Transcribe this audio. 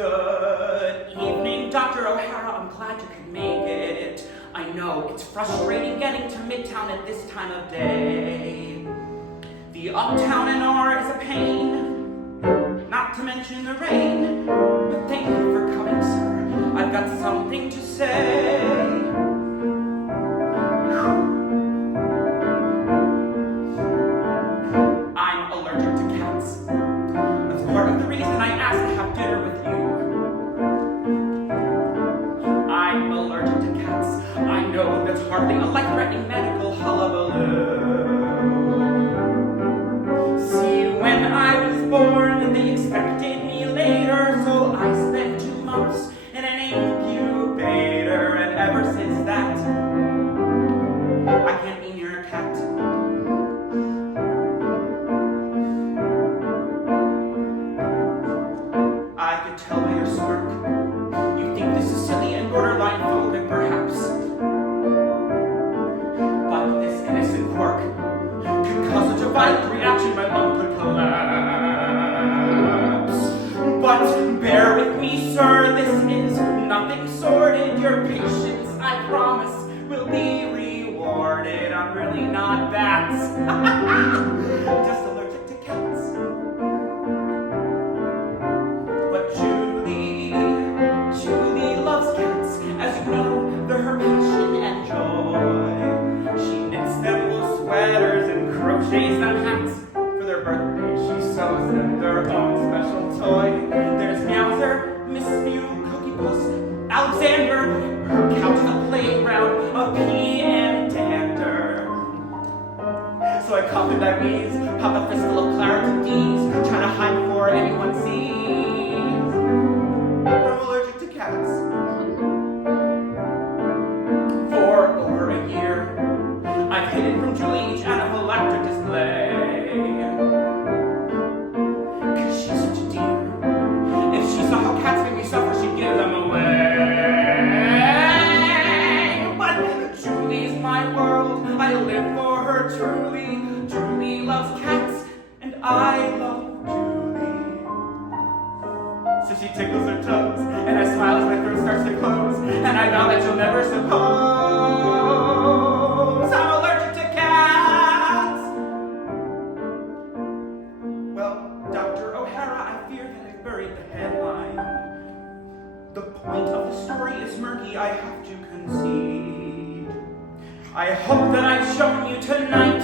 Good evening, Dr. O'Hara. I'm glad you could make it. I know it's frustrating getting to Midtown at this time of day. The uptown NR is a pain, not to mention the rain. But thank you for coming, sir. I've got something to say. I'm allergic to cats. That's part of the reason I asked to have dinner with you. I'm allergic to cats. I know that's hardly a life-threatening medical hullabaloo. See, when I was born, they expected me later, so I spent 2 months in an incubator, and ever since that, I can't be near a cat. I could tell by your smirk, you think this is silly and borderline phobic, perhaps. But this innocent quirk could cause such a violent reaction my lung could collapse. But bear with me, sir, this is nothing sordid. Your patience, I promise, will be rewarded. I'm really not bats. Just allergic to cats. But Julie loves cats. As you know, they're her passion and joy. She knits them wool sweaters and crochets them hats. For their birthday, she sews them their own special toy. There's Meowser, Miss Mew, Cookie Puss, Alexander, her couch a playground of pee and dander. So I cough and I wheeze, pop a fistful of Claritin-D's, trying to hide before anyone sees. I'm allergic to cats. For over a year, I've hidden from Julie each anaphylactic display. Cause she's such a dear. If she saw how cats make me suffer, she'd give them away. But Julie's my world, I live for her truly. Julie loves cats, and I love Julie. So she tickles her toes, and I smile as my throat starts to close, and I vow that you'll never suppose I'm allergic to cats. Well, Dr. O'Hara, I fear that I've buried the headline. The point of the story is murky, I have to concede. I hope that I've shown you tonight